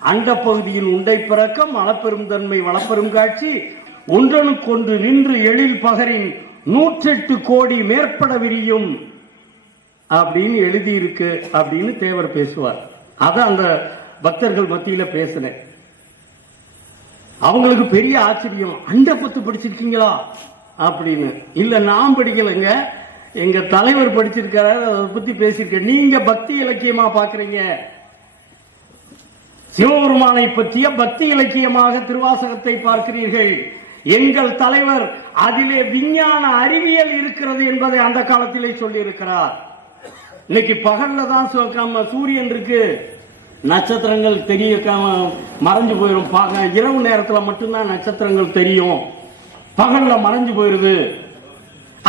அண்ட உண்டை பிறக்கம் மலப்பெரும் தன்மை வளப்பெரும் காட்சி ஒன்றனுக்கொன்று நின்று எழில் பகரின் நூற்றெட்டு கோடி மேற்பட விரியும் அப்படின்னு எழுதியிருக்கு அப்படின்னு தேவர் பேசுவார். அதான் அந்த பக்தர்கள் மத்தியில பேசினேன். அவங்களுக்கு பெரிய ஆச்சரியம் அண்ட பத்து படிச்சிருக்கீங்களா? அப்படின்னு. இல்ல நான் படிக்கலைங்க. எங்க தலைவர் படிச்சிருக்காரு அதை பத்தி பேசியிருக்கேன். நீங்க பக்தி இலக்கியமா பாக்குறீங்க. சிவபெருமானை பற்றிய பக்தி இலக்கியமாக திருவாசகத்தை பார்க்கிறீர்கள். எங்கள் தலைவர் அதிலே விஞ்ஞான அறிவியல் இருக்கிறது என்பதை அந்த காலத்திலே சொல்லியிருக்கிறார். இன்னைக்கு பகல்ல தான் சூரியன் இருக்கு நட்சத்திரங்கள் தெரிய மறைஞ்சு போயிடும் பார்க்க இரவு நேரத்தில் மட்டும்தான் நட்சத்திரங்கள் தெரியும். பகல்ல மறைஞ்சு போயிருது.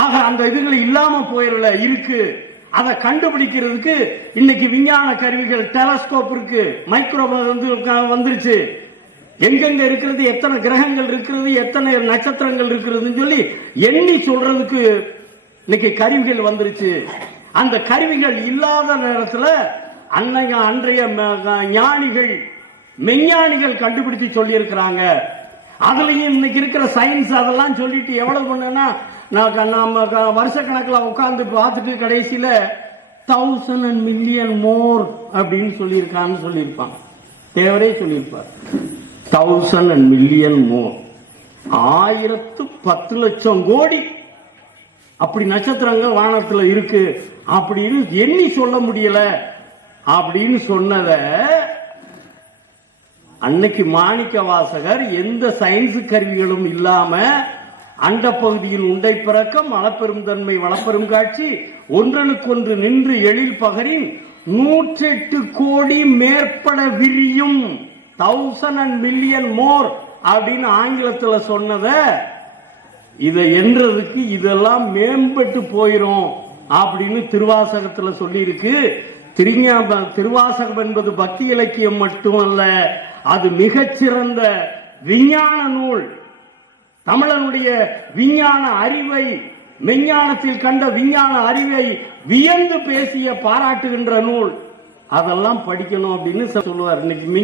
ஆக அந்த இதுகள் இல்லாம போயிடல இருக்கு. அதை கண்டுபிடிக்கிறதுக்கு இன்னைக்கு விஞ்ஞான கருவிகள் டெலஸ்கோப் இருக்கு மைக்ரோ வந்து க- வந்துருச்சு. எங்கெங்க இருக்கிறது எத்தனை கிரகங்கள் இருக்கிறது எத்தனை நட்சத்திரங்கள் இருக்கிறதுன்னு சொல்லி எண்ணி சொல்றதுக்கு இன்னைக்கு கருவிகள் வந்துருச்சு. அந்த கருவிகள் இல்லாத நேரத்துல அன்னைய அன்றைய ம- ஞானிகள் மெஞ்ஞானிகள் கண்டுபிடிச்சு சொல்லி இருக்கிறாங்க அதுலயும் இன்னைக்கு இருக்கிற சயின்ஸ் அதெல்லாம் சொல்லிட்டு எவ்வளவு பண்ணுன்னா நான் க- க- வருஷக்கணக்கில் உட்காந்து பார்த்துட்டு கடைசியில் தௌசண்ட் அண்ட் மில்லியன் மோர் அப்படின்னு சொல்லியிருக்கான்னு சொல்லியிருப்பான் தேவரே சொல்லியிருப்பார். தௌசண்ட் அண்ட் மில்லியன் மோர் ஆயிரத்து பத்து லட்சம் கோடி. அப்படி நட்சத்திரங்கள் வானத்தில் இருக்கு. அப்படின்னு எண்ணி சொல்ல முடியல. அப்படின்னு சொன்னத அன்னைக்கு மாணிக்க வாசகர் எந்த சயின்ஸ் கருவிகளும் இல்லாமல் அண்ட பகுதியில் உண்டை பிறக்கம் அளப்பெரும் தன்மை வளப்பெரும் காட்சி ஒன்றனுக்கொன்று நின்று எழில் பகரின் நூற்றெட்டு கோடி மேற்பட விரியும் தௌசண்ட் அண்ட் மில்லியன் மோர் அப்படின்னு ஆங்கிலத்துல சொன்னத இதை என்றதுக்கு இதெல்லாம் மேம்பட்டு போயிரும் அப்படின்னு திருவாசகத்துல சொல்லியிருக்கு. திருஞாப திருவாசகம் என்பது பக்தி இலக்கியம் மட்டுமல்ல அது மிகச்சிறந்த விஞ்ஞான நூல். தமிழனுடைய விஞ்ஞான அறிவை மெஞ்ஞானத்தில் கண்ட விஞ்ஞான அறிவை வியந்து பேசிய பாராட்டுகின்ற நூல். அதெல்லாம் படிக்கணும் அப்படின்னு சொல்லுவார். இன்னைக்கு